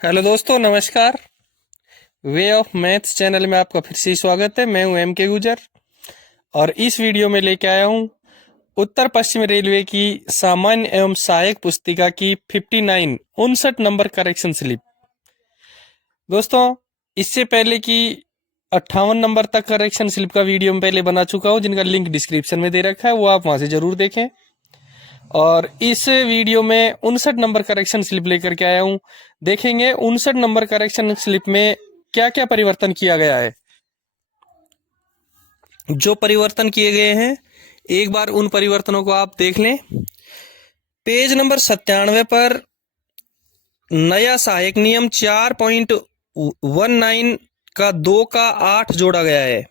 Hello दोस्तों, नमस्कार। Way of maths channel में आपका फिर से स्वागत है। मैं हूं एम के गुजर और इस वीडियो में लेके आया हूं उत्तर पश्चिम रेलवे की सामान्य एवं सहायक पुस्तिका की 59 नंबर करेक्शन स्लिप। दोस्तों, इससे पहले की 58 नंबर तक करेक्शन स्लिप का वीडियो मैं पहले बना चुका हूं, जिनका लिंक डिस्क्रिप्शन में दे रखा है, वो आप वहां से जरूर देखें। और इस वीडियो में 59 नंबर करेक्शन स्लिप लेकर के आया हूं। देखेंगे 59 नंबर करेक्शन स्लिप में क्या क्या परिवर्तन किया गया है। जो परिवर्तन किए गए हैं, एक बार उन परिवर्तनों को आप देख लें। पेज नंबर 97 पर नया सहायक नियम 4.19 का 2 का 8 जोड़ा गया है।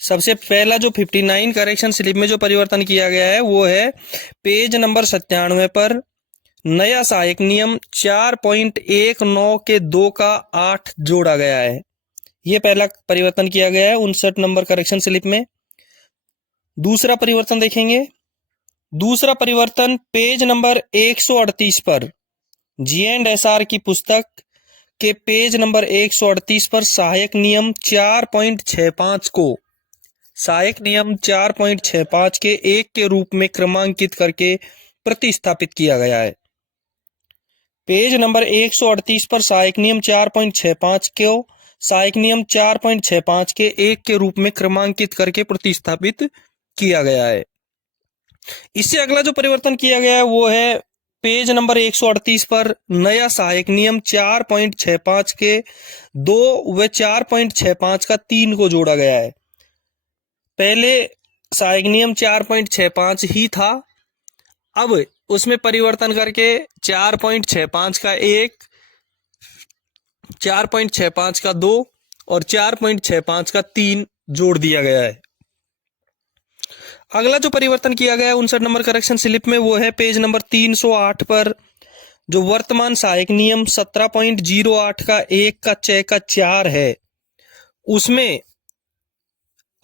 सबसे पहला जो 59 करेक्शन स्लिप में जो परिवर्तन किया गया है वो है पेज नंबर 97 पर नया सहायक नियम 4.19 के 2 का 8 जोड़ा गया है। यह पहला परिवर्तन किया गया है 59 नंबर करेक्शन स्लिप में। दूसरा परिवर्तन देखेंगे। दूसरा परिवर्तन पेज नंबर 138 पर G&SR की पुस्तक के पेज नंबर 138 पर सहायक नियम 4.65 को सहायक नियम 4.65 के 1 के रूप में क्रमांकित करके प्रतिस्थापित किया गया है। पेज नंबर 138 पर सहायक नियम 4.65 को सहायक नियम 4.65 के 1 के रूप में क्रमांकित करके प्रतिस्थापित किया गया है। इससे अगला जो परिवर्तन किया गया है वो है पेज नंबर 138 पर नया सहायक नियम 4.65 के 2 व 4.65 का 3 को जोड़ा गया है। पहले सहायक नियम 4.65 ही था, अब उसमें परिवर्तन करके 4.65 का 1, 4.65 का 2 और 4.65 का 3 जोड़ दिया गया है। अगला जो परिवर्तन किया गया है 59 नंबर करेक्शन स्लिप में वो है पेज नंबर 308 पर जो वर्तमान सहायक नियम 17.08 का 1 का 6 का 4 है उसमें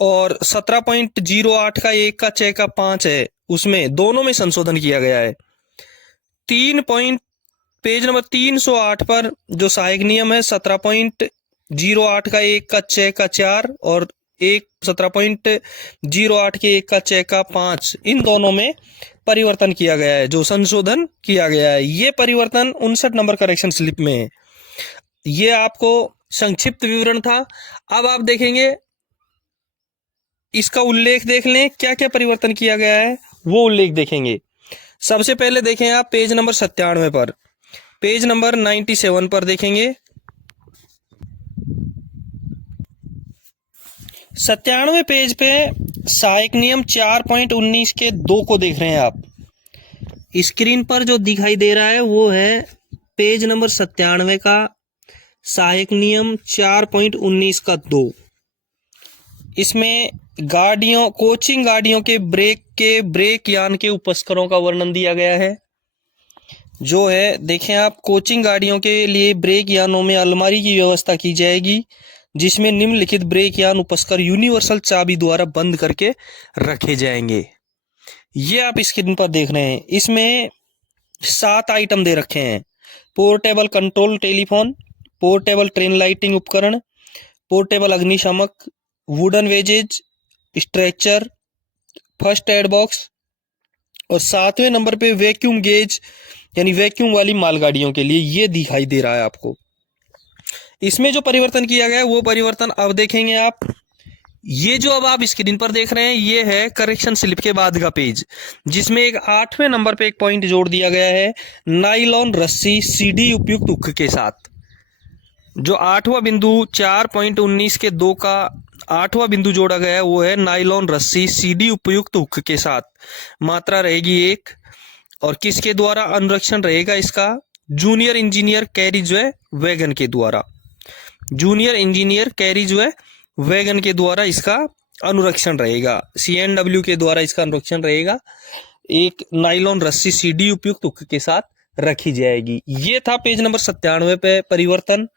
और 17.08 का 1 का 6 का 5 है उसमें दोनों में संशोधन किया गया है। पेज नंबर 308 पर जो सहायक नियम है 17.08 का 1 का 6 का 4 और 17.08 के 1 का 6 का 5, इन दोनों में परिवर्तन किया गया है, जो संशोधन किया गया है। ये परिवर्तन 59 नंबर करेक्शन स्लिप में है। ये आपको संक्षिप्त विवरण था। अब आप देखेंगे, इसका उल्लेख देख लें, क्या क्या परिवर्तन किया गया है वो उल्लेख देखेंगे। सबसे पहले देखें आप पेज नंबर 97 पर, पेज नंबर 97 पर देखेंगे। 97 पेज पे सहायक नियम 4.19 के 2 को देख रहे हैं आप। स्क्रीन पर जो दिखाई दे रहा है वो है पेज नंबर 97 का सहायक नियम 4.19 का 2। इसमें गाड़ियों, कोचिंग गाड़ियों के ब्रेक यान के उपस्करों का वर्णन दिया गया है। जो है देखें आप, कोचिंग गाड़ियों के लिए ब्रेक यानों में अलमारी की व्यवस्था की जाएगी जिसमें निम्नलिखित ब्रेक यान उपस्कर यूनिवर्सल चाबी द्वारा बंद करके रखे जाएंगे। ये आप स्क्रीन पर देख रहे हैं। इसमें 7 आइटम दे रखे हैं। Portable control telephone, portable train lighting उपकरण, पोर्टेबल अग्निशामक, wooden wedges, stretcher, first aid box और 7वें नंबर पे वैक्यूम गेज यानी वैक्यूम वाली मालगाड़ियों के लिए ये दिखाई दे रहा है आपको। इसमें जो परिवर्तन किया गया है वो परिवर्तन अब देखेंगे आप। ये जो अब आप स्क्रीन पर देख रहे हैं ये है करेक्शन स्लिप के बाद का पेज, जिसमें एक 8वें नंबर पे एक पॉइंट जोड़ दिया गया है नाइलॉन रस्सी सीडी उपयुक्त हुक के साथ। जो 8वां बिंदु 4.19 के 2 का 8वां बिंदु जोड़ा गया है वो है नाइलॉन रस्सी सीडी उपयुक्त हुक के साथ। मात्रा रहेगी 1 और किसके द्वारा अनुरक्षण रहेगा इसका? जूनियर इंजीनियर कैरिजवे वैगन के द्वारा। जूनियर इंजीनियर कैरिजवे वैगन के द्वारा इसका अनुरक्षण रहेगा। CNW के द्वारा इसका अनुरक्षण रहेगा। एक नाइलॉन रस्सी सीडी उपयुक्त हुक के साथ रखी जाएगी। ये था पेज नंबर 97 पे परिवर्तन।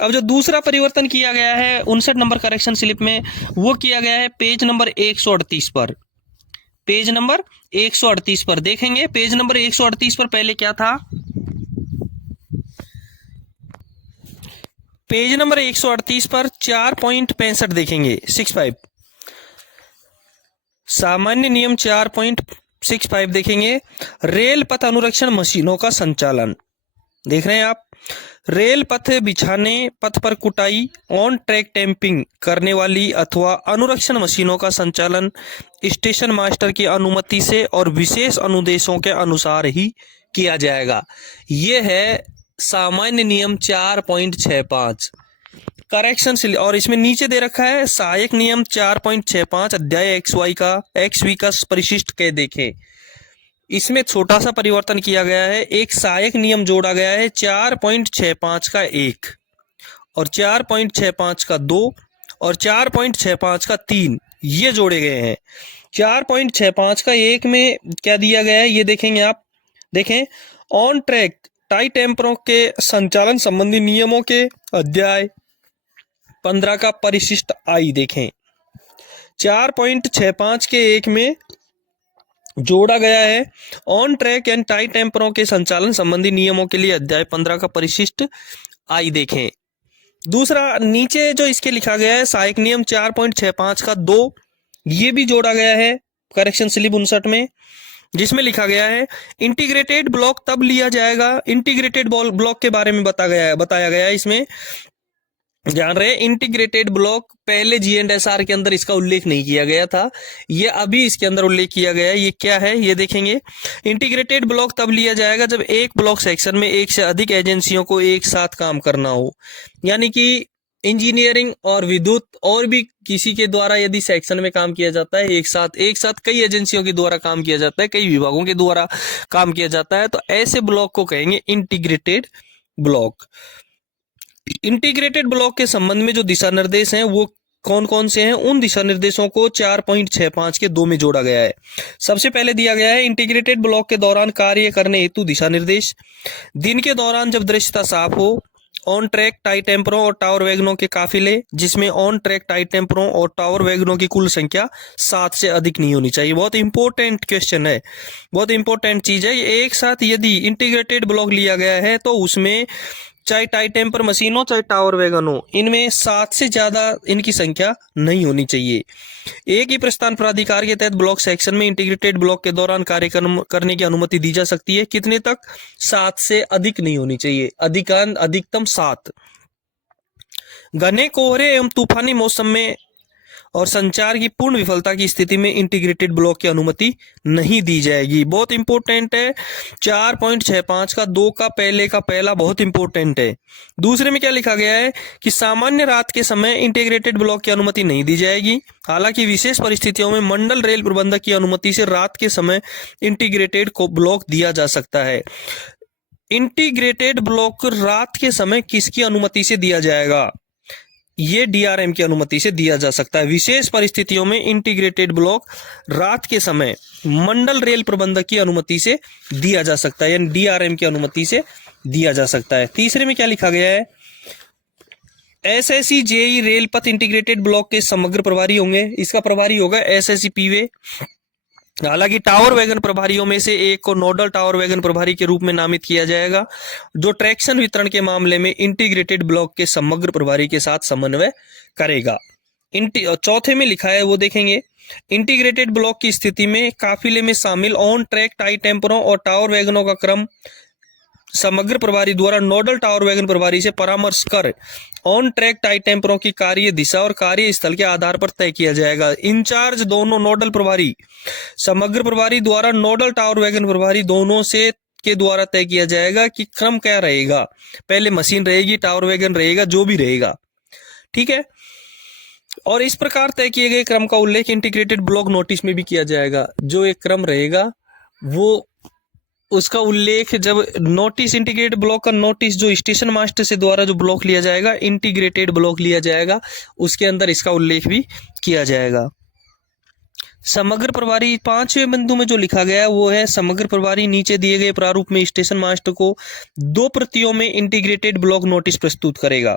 अब जो दूसरा परिवर्तन किया गया है 59 नंबर करेक्शन स्लिप में वो किया गया है पेज नंबर 138 पर। पेज नंबर 138 पर देखेंगे। पेज नंबर 138 पर पहले क्या था? पेज नंबर 138 पर 4.65 देखेंगे 65 सामान्य नियम 4.65 देखेंगे। रेल पथ अनुरक्षण मशीनों का संचालन देख रहे हैं आप। रेल पथ बिछाने, पथ पर कुटाई, ऑन ट्रैक टैंपिंग करने वाली अथवा अनुरक्षण मशीनों का संचालन स्टेशन मास्टर की अनुमति से और विशेष अनुदेशों के अनुसार ही किया जाएगा। यह है सामान्य नियम 4.65 करेक्शन। और इसमें नीचे दे रखा है सहायक नियम 4.65 अध्याय XV का परिशिष्ट के देखें। इसमें छोटा सा परिवर्तन किया गया है, एक सहायक नियम जोड़ा गया है 4.65 का 1 और 4.65 का 2 और 4.65 का 3 ये जोड़े गए हैं। 4.65 का 1 में क्या दिया गया है ये देखेंगे आप। देखें, ऑन ट्रैक टाई टेम्परों के संचालन संबंधी नियमों के अध्याय 15 का परिशिष्ट आई देखें। 4.65 के 1 में जोड़ा गया है ऑन ट्रैक एंड टाई टेम्परों के संचालन संबंधी नियमों के लिए अध्याय 15 का परिशिष्ट आई देखें। दूसरा नीचे जो इसके लिखा गया है सहायक नियम 4.65 का 2 ये भी जोड़ा गया है करेक्शन स्लिप 59 में, जिसमें लिखा गया है इंटीग्रेटेड ब्लॉक तब लिया जाएगा। इंटीग्रेटेड ब्लॉक के बारे में बताया गया है। इसमें जान रहे इंटीग्रेटेड ब्लॉक पहले G&SR के अंदर इसका उल्लेख नहीं किया गया था, ये अभी इसके अंदर उल्लेख किया गया है। ये क्या है ये देखेंगे। इंटीग्रेटेड ब्लॉक तब लिया जाएगा जब एक ब्लॉक सेक्शन में एक से अधिक एजेंसियों को एक साथ काम करना हो, यानी कि इंजीनियरिंग और विद्युत और भी किसी के द्वारा यदि सेक्शन में काम किया जाता है एक साथ कई एजेंसियों के द्वारा काम किया जाता है, कई विभागों के द्वारा काम किया जाता है, तो ऐसे ब्लॉक को कहेंगे इंटीग्रेटेड ब्लॉक। इंटीग्रेटेड ब्लॉक के संबंध में जो दिशा निर्देश हैं वो कौन कौन से हैं, उन दिशा निर्देशों को 4.65 के 2 में जोड़ा गया है। सबसे पहले दिया गया है इंटीग्रेटेड ब्लॉक के दौरान कार्य करने हेतु दिशा निर्देश। दिन के दौरान जब दृश्यता साफ हो, ऑन ट्रैक टाई टेम्परों और टावर वैगनों के काफिले, जिसमें ऑन ट्रैक टाई टेम्परों और टावर वैगनों की कुल संख्या 7 से अधिक नहीं होनी चाहिए। बहुत इंपॉर्टेंट क्वेश्चन है, बहुत इंपॉर्टेंट चीज है। एक साथ यदि इंटीग्रेटेड ब्लॉक लिया गया है तो उसमें चाहे टाई टेम्पर मशीन हो चाहे टावर वैगन हो, इनमें 7 से ज्यादा इनकी संख्या नहीं होनी चाहिए। एक ही प्रस्थान प्राधिकार के तहत ब्लॉक सेक्शन में इंटीग्रेटेड ब्लॉक के दौरान कार्य करने की अनुमति दी जा सकती है। कितने तक? 7 से अधिक नहीं होनी चाहिए, अधिकतम 7। घने कोहरे एवं तूफानी मौसम में और संचार की पूर्ण विफलता की स्थिति में इंटीग्रेटेड ब्लॉक की अनुमति नहीं दी जाएगी। बहुत इंपॉर्टेंट है। 4.65 का 2 का पहला बहुत इंपॉर्टेंट है। दूसरे में क्या लिखा गया है कि सामान्य रात के समय इंटीग्रेटेड ब्लॉक की अनुमति नहीं दी जाएगी। हालांकि विशेष परिस्थितियों में मंडल रेल प्रबंधक की अनुमति से रात के समय इंटीग्रेटेड को ब्लॉक दिया जा सकता है। इंटीग्रेटेड ब्लॉक रात के समय किसकी अनुमति से दिया जाएगा? ये DRM की अनुमति से दिया जा सकता है। विशेष परिस्थितियों में इंटीग्रेटेड ब्लॉक रात के समय मंडल रेल प्रबंधक की अनुमति से दिया जा सकता है, यानी DRM की अनुमति से दिया जा सकता है। तीसरे में क्या लिखा गया है? SSE JE रेल पथ इंटीग्रेटेड ब्लॉक के समग्र प्रभारी होंगे। इसका प्रभारी होगा SSE PV। हालांकि टावर वैगन प्रभारियों में से एक को नोडल टावर वैगन प्रभारी के रूप में नामित किया जाएगा, जो ट्रैक्शन वितरण के मामले में इंटीग्रेटेड ब्लॉक के समग्र प्रभारी के साथ समन्वय करेगा। चौथे में लिखा है वो देखेंगे। इंटीग्रेटेड ब्लॉक की स्थिति में काफिले में शामिल ऑन ट्रैक टाई टेम्परों और टावर वैगनों का क्रम समग्र प्रभारी द्वारा नोडल टावर वैगन प्रभारी से परामर्श कर ऑन ट्रैक टाई टेम्परों की कार्य दिशा और कार्य स्थल के आधार पर तय किया जाएगा। इंचार्ज दोनों नोडल प्रभारी समग्र प्रभारी द्वारा नोडल टावर वैगन प्रभारी दोनों से के द्वारा तय किया जाएगा कि क्रम क्या रहेगा। पहले मशीन रहेगी, टावर वैगन रहेगा, जो भी रहेगा, ठीक है। और इस प्रकार तय किए गए क्रम का उल्लेख इंटीग्रेटेड ब्लॉक नोटिस में भी किया जाएगा। जो एक क्रम रहेगा वो उसका उल्लेख जब नोटिस इंटीग्रेटेड ब्लॉक का नोटिस जो स्टेशन मास्टर से द्वारा जो ब्लॉक लिया जाएगा, इंटीग्रेटेड ब्लॉक लिया जाएगा, उसके अंदर इसका उल्लेख भी किया जाएगा। समग्र प्रभारी 5वें बिंदु में जो लिखा गया है वो है समग्र प्रभारी नीचे दिए गए प्रारूप में स्टेशन मास्टर को 2 प्रतियों में इंटीग्रेटेड ब्लॉक नोटिस प्रस्तुत करेगा।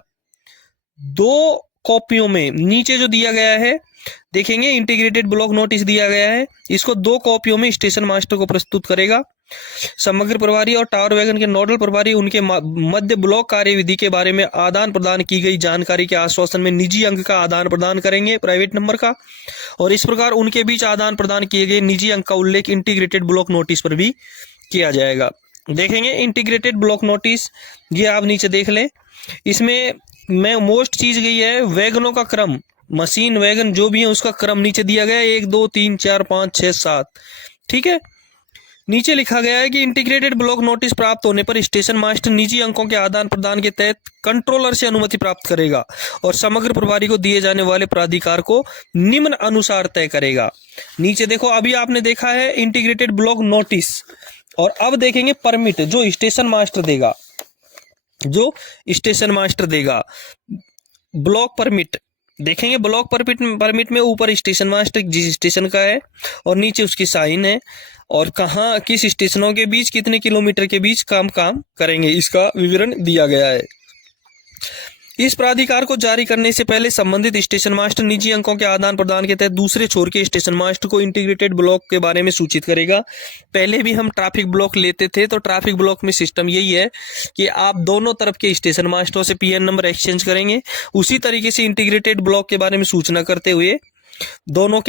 2 कॉपियों में नीचे जो दिया गया है देखेंगे, इंटीग्रेटेड ब्लॉक नोटिस दिया गया है, इसको 2 कॉपियों में स्टेशन मास्टर को प्रस्तुत करेगा। समग्र प्रभारी और टावर वैगन के नोडल प्रभारी उनके मध्य ब्लॉक कार्यविधि के बारे में आदान प्रदान की गई जानकारी के आश्वासन में निजी अंक का आदान प्रदान करेंगे, प्राइवेट नंबर का, और इस प्रकार उनके बीच आदान प्रदान किए गए निजी अंक का उल्लेख इंटीग्रेटेड ब्लॉक नोटिस पर भी किया जाएगा। देखेंगे इंटीग्रेटेड ब्लॉक नोटिस, ये आप नीचे देख लें। इसमें मैं मोस्ट चीज गई है वैगनों का क्रम, मशीन वैगन जो भी है उसका क्रम नीचे दिया गया है 1 2 3 4 5 6 7, ठीक है। नीचे लिखा गया है कि इंटीग्रेटेड ब्लॉक नोटिस प्राप्त होने पर स्टेशन मास्टर निजी अंकों के आदान प्रदान के तहत कंट्रोलर से अनुमति प्राप्त करेगा और समग्र प्रभारी को दिए जाने वाले प्राधिकार को निम्न अनुसार तय करेगा। नीचे देखो, अभी आपने देखा है इंटीग्रेटेड ब्लॉक नोटिस, और अब देखेंगे परमिट जो स्टेशन मास्टर देगा, जो स्टेशन मास्टर देगा ब्लॉक परमिट। देखेंगे ब्लॉक परमिट में ऊपर स्टेशन मास्टर जिस स्टेशन का है और नीचे उसकी साइन है, और कहाँ किस स्टेशनों के बीच कितने किलोमीटर के बीच काम करेंगे इसका विवरण दिया गया है। इस प्राधिकार को जारी करने से पहले संबंधित स्टेशन मास्टर निजी अंकों के आदान प्रदान के तहत दूसरे छोर के स्टेशन मास्टर को इंटीग्रेटेड ब्लॉक के बारे में सूचित करेगा। पहले भी हम ट्रैफिक ब्लॉक लेते थे तो ट्रैफिक ब्लॉक में सिस्टम यही है कि आप दोनों तरफ के स्टेशन मास्टरों से पीएन नंबर एक्सचेंज करेंगे। उसी तरीके से इंटीग्रेटेड ब्लॉक के बारे में सूचना करते हुए दोनों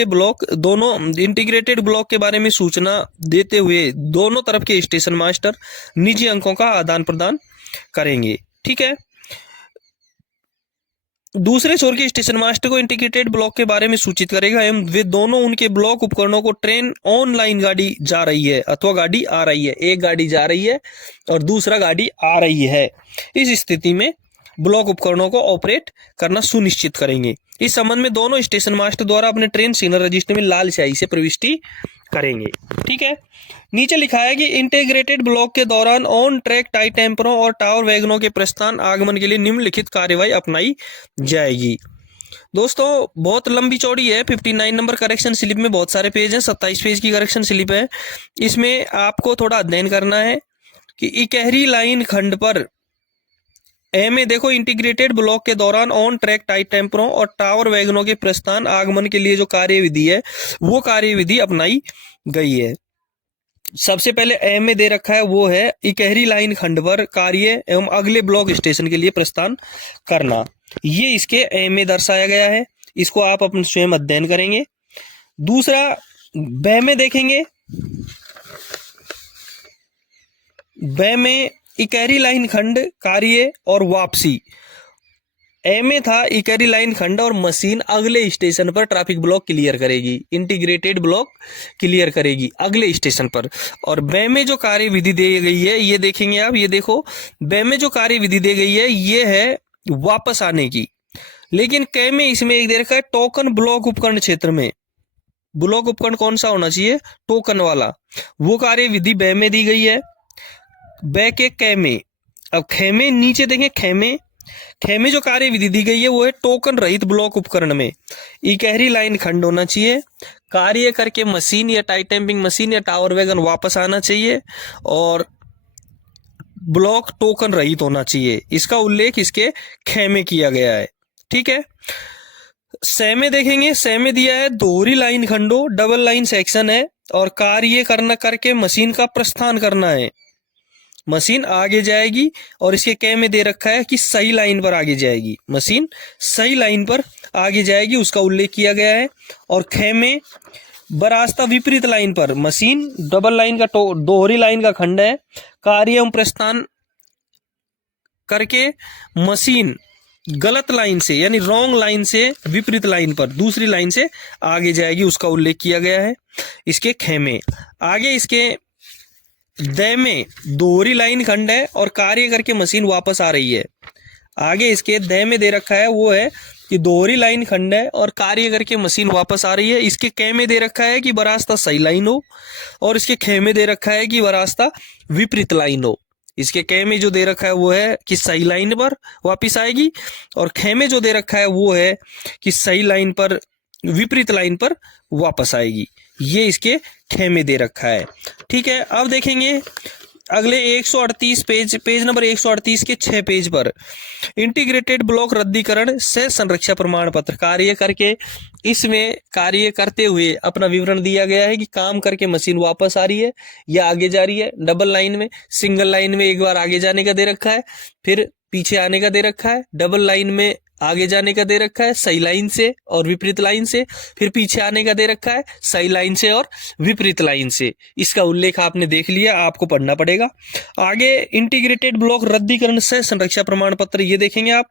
इंटीग्रेटेड ब्लॉक के बारे में सूचना देते हुए दोनों तरफ के स्टेशन मास्टर निजी अंकों का आदान प्रदान करेंगे, ठीक है। दूसरे छोर के स्टेशन मास्टर को इंटीग्रेटेड ब्लॉक के बारे में सूचित करेगा एवं वे दोनों उनके ब्लॉक उपकरणों को ट्रेन ऑनलाइन गाड़ी जा रही है अथवा गाड़ी आ रही है, एक गाड़ी जा रही है और दूसरा गाड़ी आ रही है, इस स्थिति में ब्लॉक उपकरणों को ऑपरेट करना सुनिश्चित करेंगे। इस संबंध में दोनों स्टेशन मास्टर द्वारा अपने ट्रेन सिग्नल रजिस्टर में लाल स्याही से प्रविष्टि करेंगे, ठीक है। नीचे लिखा है कि इंटीग्रेटेड ब्लॉक के दौरान ऑन ट्रैक टाई टेम्परों और टावर वैगनों के प्रस्थान आगमन के लिए निम्नलिखित कार्यवाही अपनाई जाएगी। दोस्तों बहुत लंबी चौड़ी है, 59 नंबर करेक्शन स्लिप में बहुत सारे पेज हैं, 27 पेज की करेक्शन स्लिप है। इसमें आपको थोड़ा अध्ययन करना है कि इकहरी लाइन खंड पर में देखो इंटीग्रेटेड ब्लॉक के दौरान ऑन ट्रैक टाई टेम्परों और टावर वैगनों के प्रस्थान आगमन के लिए जो कार्यविधि है वो कार्यविधि अपनाई गई है। सबसे पहले में दे रखा है वो है इकहरी लाइन खंड पर कार्य एवं अगले ब्लॉक स्टेशन के लिए प्रस्थान करना, ये इसके में दर्शाया गया है, इसको आप अपने स्वयं अध्ययन करेंगे। दूसरा ब में देखेंगे, ब में इकहरी लाइन खंड कार्य और वापसी, में था इकहरी लाइन खंड और मशीन अगले स्टेशन पर ट्रैफिक ब्लॉक क्लियर करेगी, इंटीग्रेटेड ब्लॉक क्लियर करेगी अगले स्टेशन पर। और ब में जो कार्य विधि दी गई है ये देखेंगे आप, ये देखो ब में जो कार्य विधि दी गई है ये है वापस आने की, लेकिन क में इसमें एक दे रखा है टोकन ब्लॉक उपकरण क्षेत्र में। ब्लॉक उपकरण कौन सा होना चाहिए? टोकन वाला, वो कार्य विधि ब में दी गई है, ब के क में। अब ख में नीचे देखें, ख में जो कार्य विधि दी गई है वो है टोकन रहित ब्लॉक उपकरण में इकहरी लाइन खंड होना चाहिए, कार्य करके मशीन या टाई टेम्पिंग मशीन या टावर वैगन वापस आना चाहिए और ब्लॉक टोकन रहित होना चाहिए। इसका उल्लेख इसके ख में किया गया है, ठीक है। स में देखेंगे, स में दिया है दोहरी लाइन खंडो, डबल लाइन सेक्शन है और कार्य करना करके मशीन का प्रस्थान करना है, मशीन आगे जाएगी। और इसके क में दे रखा है कि सही लाइन पर आगे जाएगी, मशीन सही लाइन पर आगे जाएगी, उसका उल्लेख किया गया है। और ख में बरास्ता विपरीत लाइन पर मशीन डबल लाइन का दोहरी लाइन का खंड है, कार्य एवं प्रस्थान करके मशीन गलत लाइन से यानी रॉन्ग लाइन से विपरीत लाइन पर दूसरी लाइन से आगे जाएगी, उसका उल्लेख किया गया है इसके ख में। आगे इसके द में दोहरी लाइन खंड है और कार्य करके मशीन वापस आ रही है। आगे इसके द में दे रखा है वो है कि दोहरी लाइन खंड है और कार्य करके मशीन वापस आ रही है। इसके क में दे रखा है कि बरास्ता सही लाइन हो और इसके ख में दे रखा है कि बरास्ता विपरीत लाइन हो। इसके क में जो दे रखा है वो है कि सही लाइन पर वापिस आएगी और ख में जो दे रखा है वो है कि सही लाइन पर विपरीत लाइन पर वापस आएगी, ये इसके ख में दे रखा है, ठीक है। अब देखेंगे अगले 138 पेज नंबर 138 के 6 पेज पर इंटीग्रेटेड ब्लॉक रद्दीकरण से संरक्षा प्रमाण पत्र कार्य करके, इसमें कार्य करते हुए अपना विवरण दिया गया है कि काम करके मशीन वापस आ रही है या आगे जा रही है। डबल लाइन में, सिंगल लाइन में एक बार आगे जाने का दे रखा है, फिर पीछे आने का दे रखा है। डबल लाइन में आगे जाने का दे रखा है सही लाइन से और विपरीत लाइन से, फिर पीछे आने का दे रखा है सही लाइन से और विपरीत लाइन से। इसका उल्लेख आपने देख लिया, आपको पढ़ना पड़ेगा। आगे इंटीग्रेटेड ब्लॉक रद्दीकरण से संरक्षा प्रमाण पत्र, ये देखेंगे आप।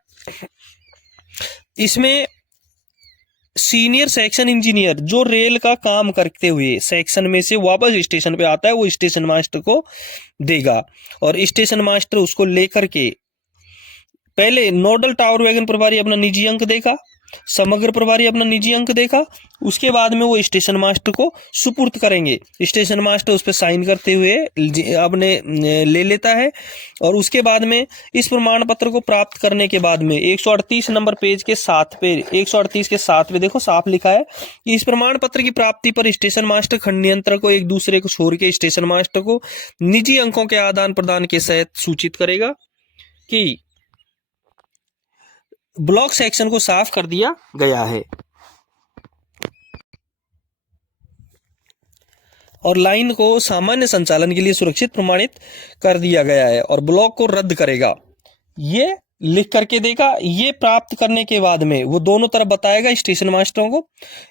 इसमें सीनियर सेक्शन इंजीनियर जो रेल का काम करते हुए सेक्शन में से वापस स्टेशन पे आता है, वो स्टेशन मास्टर को देगा और स्टेशन मास्टर उसको लेकर के पहले नोडल टावर वैगन प्रभारी अपना निजी अंक देगा, समग्र प्रभारी अपना निजी अंक देगा, उसके बाद में वो स्टेशन मास्टर को सुपुर्द करेंगे। स्टेशन मास्टर उस पर साइन करते हुए अपने ले लेता है और उसके बाद में इस प्रमाण पत्र को प्राप्त करने के बाद में 138 नंबर पेज के 7 पे 138 के 7 पे देखो साफ लिखा है कि इस प्रमाण पत्र की प्राप्ति पर स्टेशन मास्टर खंड नियंत्रक को एक दूसरे को छोड़ के स्टेशन मास्टर को निजी अंकों के आदान प्रदान के सहित सूचित करेगा कि ब्लॉक सेक्शन को साफ कर दिया गया है और लाइन को सामान्य संचालन के लिए सुरक्षित प्रमाणित कर दिया गया है और ब्लॉक को रद्द करेगा। ये लिख करके देगा। ये प्राप्त करने के बाद में वो दोनों तरफ बताएगा स्टेशन मास्टरों को।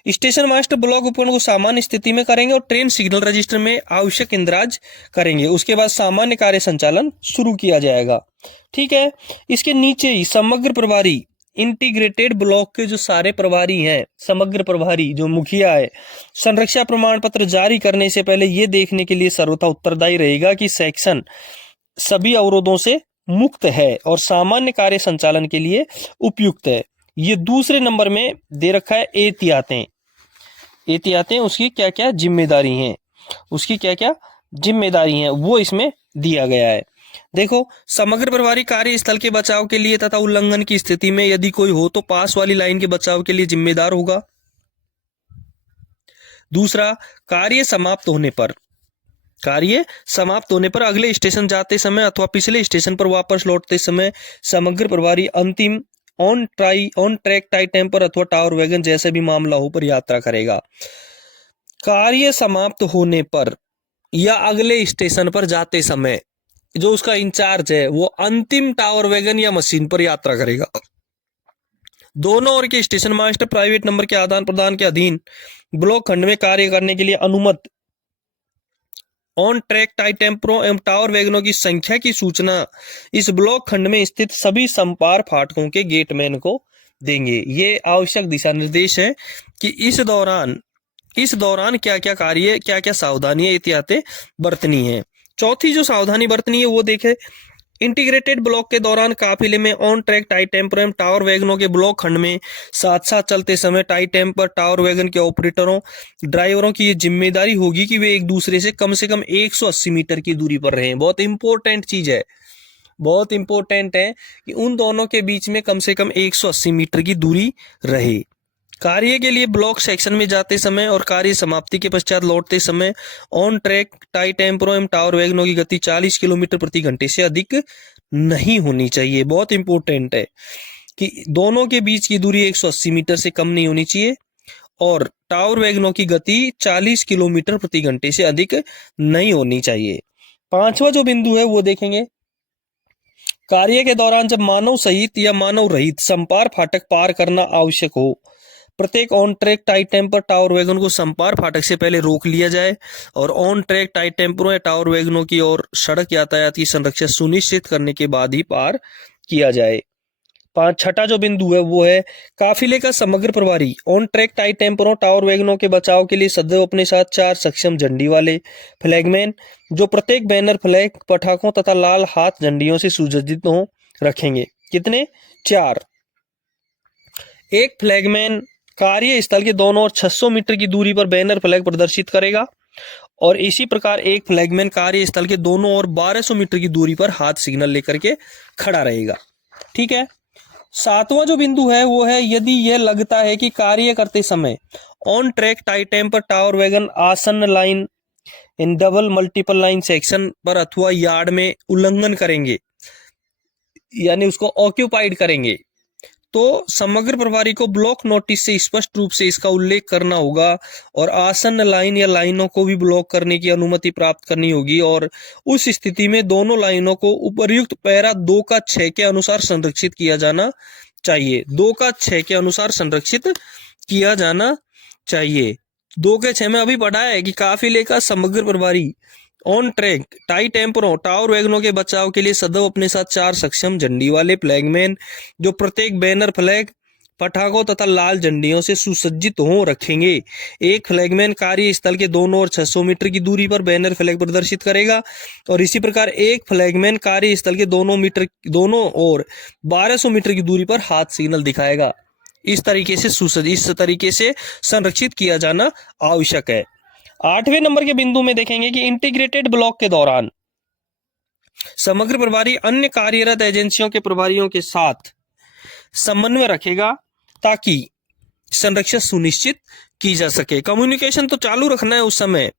स्टेशन मास्टर ब्लॉक उपकरण को सामान्य स्थिति में करेंगे और ट्रेन सिग्नल रजिस्टर में आवश्यक इंदराज करेंगे। उसके बाद सामान्य कार्य संचालन शुरू किया जाएगा। ठीक है। इसके नीचे ही समग्र प्रभारी, इंटीग्रेटेड ब्लॉक के जो सारे प्रभारी हैं, समग्र प्रभारी जो मुखिया है, संरक्षा प्रमाण पत्र जारी करने से पहले ये देखने के लिए सर्वथा उत्तरदायी रहेगा कि सेक्शन सभी अवरोधों से मुक्त है और सामान्य कार्य संचालन के लिए उपयुक्त है। ये दूसरे नंबर में दे रखा है एहतियातें उसकी क्या क्या जिम्मेदारी हैं, वो इसमें दिया गया है। देखो, समग्र प्रभारी कार्यस्थल के बचाव के लिए तथा उल्लंघन की स्थिति में यदि कोई हो तो पास वाली लाइन के बचाव के लिए जिम्मेदार होगा। दूसरा, कार्य समाप्त होने पर अगले स्टेशन जाते समय अथवा पिछले स्टेशन पर वापस लौटते समय समग्र प्रभारी अंतिम ऑन ट्रैक टाई टेम्पर अथवा टावर वैगन जैसे भी मामला हो पर यात्रा करेगा। कार्य समाप्त होने पर या अगले स्टेशन पर जाते समय जो उसका इंचार्ज है वो अंतिम टावर वैगन या मशीन पर यात्रा करेगा। दोनों ओर के स्टेशन मास्टर प्राइवेट नंबर के आदान प्रदान के अधीन ब्लॉक खंड में कार्य करने के लिए अनुमत ऑन ट्रैक टाई टेम्परों एवं टावर वैगनों की संख्या की सूचना इस ब्लॉक खंड में स्थित सभी संपार फाटकों के गेटमैन को देंगे। ये आवश्यक दिशा निर्देश है कि इस दौरान क्या क्या कार्य, क्या क्या सावधानियां एहतियातें बरतनी है। चौथी जो सावधानी बरतनी है वो देखे, इंटीग्रेटेड ब्लॉक के दौरान काफिले में ऑन ट्रैक टाई टेम्पर एवं टावर वैगनों के ब्लॉक खंड में साथ साथ चलते समय टाई टेम्पर टावर वैगन के ऑपरेटरों ड्राइवरों की ये जिम्मेदारी होगी कि वे एक दूसरे से कम 180 मीटर की दूरी पर रहें। बहुत इंपॉर्टेंट चीज है, बहुत इंपॉर्टेंट है कि उन दोनों के बीच में कम से कम 180 मीटर की दूरी रहे। कार्य के लिए ब्लॉक सेक्शन में जाते समय और कार्य समाप्ति के पश्चात लौटते समय ऑन ट्रैक टाई टेम्परों एवं टावर वैगनों की गति 40 किलोमीटर प्रति घंटे से अधिक नहीं होनी चाहिए। बहुत इंपॉर्टेंट है कि दोनों के बीच की दूरी 180 मीटर से कम नहीं होनी चाहिए और टावर वैगनों की गति 40 किलोमीटर प्रति घंटे से अधिक नहीं होनी चाहिए। पांचवा जो बिंदु है वो देखेंगे, कार्य के दौरान जब मानव सहित या मानव रहित संपार फाटक पार करना आवश्यक हो, प्रत्येक on track tie tamper tower wagon को संपार फाटक से पहले रोक लिया जाए और ऑन ट्रैक टाई टेम्परों या टावर वैगनों की और सड़क यातायात की संरक्षा सुनिश्चित करने के बाद ही पार किया जाए। छठा जो बिंदु है वो है, काफिले का समग्र प्रभारी ऑन ट्रैक टाई टेम्परों टावर वैगनों के बचाव के लिए सदैव अपने साथ 4 सक्षम झंडी वाले फ्लैगमैन जो प्रत्येक बैनर, फ्लैग, पटाखों तथा लाल हाथ झंडियों से सुसज्जित हो रखेंगे। कितने? 4। एक फ्लैगमैन कार्यस्थल के दोनों ओर 600 मीटर की दूरी पर बैनर, फ्लैग प्रदर्शित करेगा और इसी प्रकार एक फ्लैगमैन कार्यस्थल के दोनों ओर 1200 मीटर की दूरी पर हाथ सिग्नल लेकर के खड़ा रहेगा। ठीक है। 7वां जो बिंदु है वो है, यदि यह लगता है कि कार्य करते समय on track tie tamper tower wagon आसन्न line in double multiple line section पर अथवा यार्ड में उल्लंघन करेंगे, यानी उसको ऑक्यूपाइड करेंगे, तो समग्र प्रभारी को ब्लॉक नोटिस से स्पष्ट रूप से इसका उल्लेख करना होगा और आसन्न लाइन या लाइनों को भी ब्लॉक करने की अनुमति प्राप्त करनी होगी। और उस स्थिति में दोनों लाइनों को उपर्युक्त पैरा 2 का 6 के अनुसार संरक्षित किया जाना चाहिए। 2 का 6 के अनुसार संरक्षित किया जाना चाहिए। 2 के 6 में अभी पढ़ा है कि काफिले का समग्र प्रभारी ऑन ट्रैक टाई टेम्परों टावर वैगनों के बचाव के लिए सदैव अपने साथ 4 सक्षम झंडी वाले फ्लैगमैन जो प्रत्येक बैनर फ्लैग पटाखों तथा लाल झंडियों से सुसज्जित हो रखेंगे। एक फ्लैगमैन कार्यस्थल के दोनों ओर 600 मीटर की दूरी पर बैनर फ्लैग प्रदर्शित करेगा और इसी प्रकार एक फ्लैगमैन कार्यस्थल के दोनों ओर 1200 मीटर की दूरी पर हाथ सिग्नल दिखाएगा। इस तरीके से संरक्षित किया जाना आवश्यक है। 8वें नंबर के बिंदु में देखेंगे कि इंटीग्रेटेड ब्लॉक के दौरान समग्र प्रभारी अन्य कार्यरत एजेंसियों के प्रभारियों के साथ समन्वय रखेगा ताकि संरक्षण सुनिश्चित की जा सके। कम्युनिकेशन तो चालू रखना है उस समय।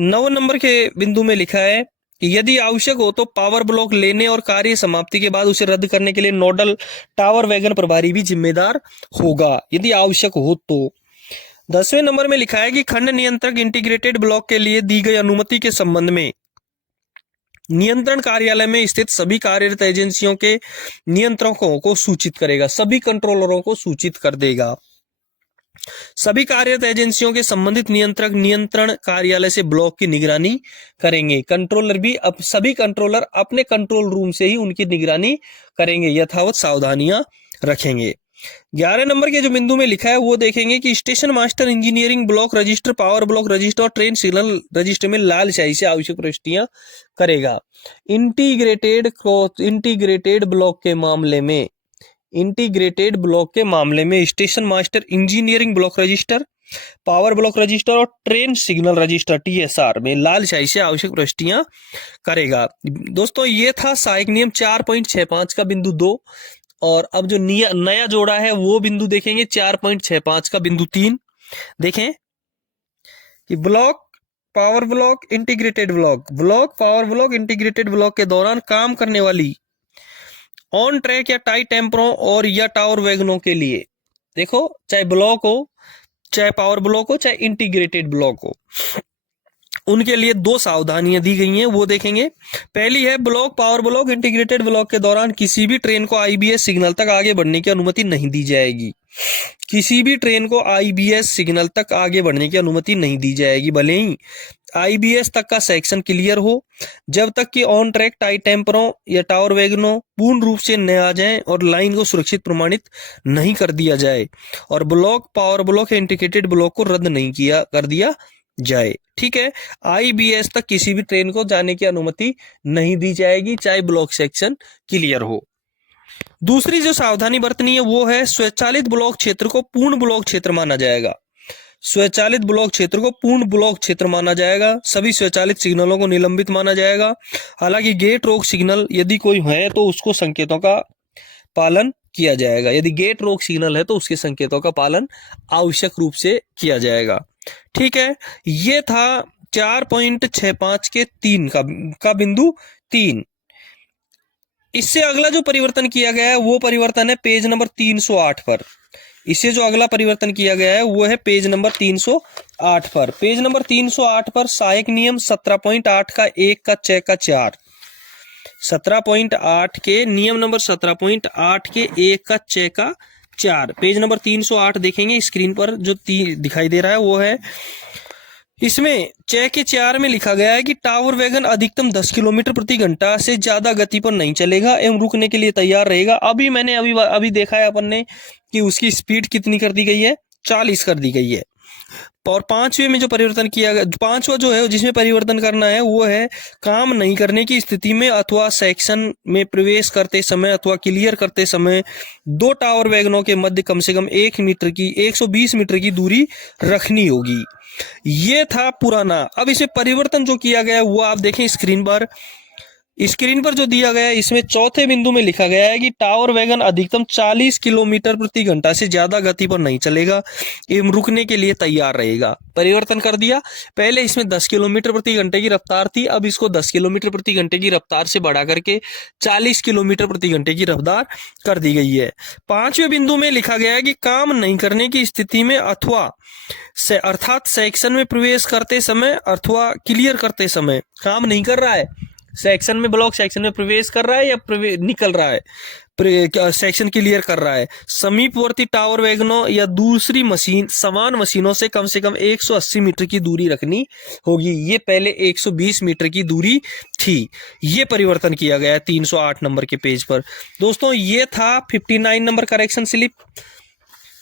9 नंबर के बिंदु में लिखा है कि यदि आवश्यक हो तो पावर ब्लॉक लेने और कार्य समाप्ति के बाद उसे रद्द करने के लिए नोडल टावर वैगन प्रभारी भी जिम्मेदार होगा, यदि आवश्यक हो तो। 10वें नंबर में लिखा है कि खंड नियंत्रक इंटीग्रेटेड ब्लॉक के लिए दी गई अनुमति के संबंध में नियंत्रण कार्यालय में स्थित सभी कार्यरत एजेंसियों के नियंत्रकों को सूचित करेगा, सभी कंट्रोलरों को सूचित कर देगा। सभी कार्यरत एजेंसियों के संबंधित नियंत्रक नियंत्रण कार्यालय से ब्लॉक की निगरानी करेंगे। कंट्रोलर भी सभी कंट्रोलर अपने कंट्रोल रूम से ही उनकी निगरानी करेंगे, यथावत सावधानियां रखेंगे। 11 नंबर के जो बिंदु में लिखा है वो देखेंगे कि station master engineering block register, power block register और ट्रेन सिग्नल रजिस्टर में लाल स्याही से आवश्यक प्रविष्टियां करेगा। इंटीग्रेटेड ब्लॉक के मामले में station master engineering block register, power block register और ट्रेन सिग्नल रजिस्टर TSR में लाल स्याही से आवश्यक प्रविष्टियां करेगा। दोस्तों ये था सहायक नियम 4.65 का बिंदु 2। और अब जो नया जोड़ा है वो बिंदु देखेंगे 4.65 का बिंदु 3। देखें कि block power block integrated block के दौरान काम करने वाली ऑन ट्रैक या टाई टेम्परों और या टावर वैगनों के लिए, देखो चाहे ब्लॉक हो, चाहे पावर ब्लॉक हो, चाहे इंटीग्रेटेड ब्लॉक हो, उनके लिए 2 सावधानियां दी गई हैं, वो देखेंगे। पहली है block power block integrated block के दौरान किसी भी ट्रेन को IBS सिग्नल तक आगे बढ़ने की अनुमति नहीं दी जाएगी। किसी भी ट्रेन को IBS सिग्नल तक आगे बढ़ने की अनुमति नहीं दी जाएगी, भले ही IBS तक का सेक्शन क्लियर हो, जब तक कि ऑन ट्रैक टाई टेम्परों या टावर वैगनों पूर्ण रूप से न आ जाएं और लाइन को सुरक्षित प्रमाणित नहीं कर दिया जाए और block power block integrated block को रद्द नहीं कर दिया जाए। ठीक है, IBS तक किसी भी ट्रेन को जाने की अनुमति नहीं दी जाएगी, चाहे ब्लॉक सेक्शन क्लियर हो। दूसरी जो सावधानी बरतनी है वो है स्वचालित ब्लॉक क्षेत्र को पूर्ण ब्लॉक क्षेत्र माना जाएगा। स्वचालित ब्लॉक क्षेत्र को पूर्ण ब्लॉक क्षेत्र माना जाएगा। सभी स्वचालित सिग्नलों को निलंबित माना जाएगा। हालांकि गेट रोक सिग्नल यदि कोई है तो उसको संकेतों का पालन किया जाएगा। यदि गेट रोक सिग्नल है तो उसके संकेतों का पालन आवश्यक रूप से किया जाएगा। ठीक है, ये था 4.65 के 3 का बिंदु 3। इससे अगला जो परिवर्तन किया गया है वो परिवर्तन है पेज नंबर 308 पर। इससे जो अगला परिवर्तन किया गया है वो है पेज नंबर 308 पर। पेज नंबर 308 पर सहायक नियम 17.8 का 1 का 6 का 4, 17.8 के नियम नंबर 17.8 के 1 का 6 का 4, पेज नंबर 308 देखेंगे। स्क्रीन पर जो दिखाई दे रहा है वो है, इसमें 6 के 4 में लिखा गया है कि टावर वैगन अधिकतम 10 किलोमीटर प्रति घंटा से ज्यादा गति पर नहीं चलेगा एवं रुकने के लिए तैयार रहेगा। अभी देखा है अपन ने कि उसकी स्पीड कितनी कर दी गई है, 40 कर दी गई है। और 5वें में जो परिवर्तन किया गया, 5वां जो है जिसमें परिवर्तन करना है वो है काम नहीं करने की स्थिति में अथवा सेक्शन में प्रवेश करते समय अथवा क्लियर करते समय 2 टावर वैगनों के मध्य कम से कम 120 मीटर की दूरी रखनी होगी। ये था पुराना। अब इसमें परिवर्तन जो किया गया है वो आप देखें स्क्रीन पर। स्क्रीन पर जो दिया गया है इसमें चौथे बिंदु में लिखा गया है कि टावर वैगन अधिकतम 40 किलोमीटर प्रति घंटा से ज्यादा गति पर नहीं चलेगा एवं रुकने के लिए तैयार रहेगा। परिवर्तन कर दिया, पहले इसमें 10 किलोमीटर प्रति घंटे की रफ्तार थी, अब इसको 10 किलोमीटर प्रति घंटे की रफ्तार से बढ़ा करके 40 किलोमीटर प्रति घंटे की रफ्तार कर दी गई है। पांचवें बिंदु में लिखा गया है कि काम नहीं करने की स्थिति में अथवा अर्थात सेक्शन में प्रवेश करते समय अथवा क्लियर करते समय, काम नहीं कर रहा है सेक्शन में, ब्लॉक सेक्शन में प्रवेश कर रहा है या निकल रहा है, सेक्शन क्लियर कर रहा है, समीपवर्ती टावर वैगनों या दूसरी मशीन समान मशीनों से कम 180 मीटर की दूरी रखनी होगी। ये पहले 120 मीटर की दूरी थी। ये परिवर्तन किया गया है 308 नंबर के पेज पर। दोस्तों ये था 59 नंबर करेक्शन स्लिप।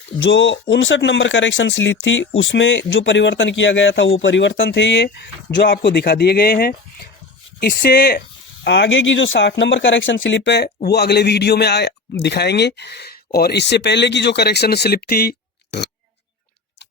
जो 59 नंबर करेक्शन स्लिप थी उसमें जो परिवर्तन किया गया था वो परिवर्तन थे ये जो आपको दिखा दिए गए हैं। इससे आगे की जो 60 नंबर करेक्शन स्लिप है वो अगले वीडियो में दिखाएंगे, और इससे पहले की जो करेक्शन स्लिप थी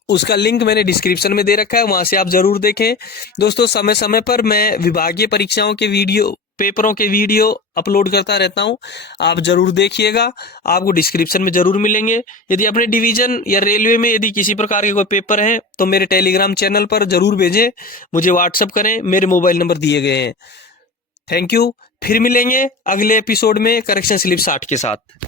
उसका लिंक मैंने डिस्क्रिप्शन में दे रखा है, वहां से आप जरूर देखें। दोस्तों समय समय पर मैं विभागीय परीक्षाओं के पेपरों के वीडियो अपलोड करता रहता हूं, आप जरूर देखिएगा, आपको डिस्क्रिप्शन में जरूर मिलेंगे। यदि अपने डिवीजन या रेलवे में यदि किसी प्रकार के कोई पेपर हैं तो मेरे टेलीग्राम चैनल पर जरूर भेजें, मुझे व्हाट्सअप करें, मेरे मोबाइल नंबर दिए गए हैं। थैंक यू, फिर मिलेंगे अगले एपिसोड में करेक्शन स्लिप 60 के साथ।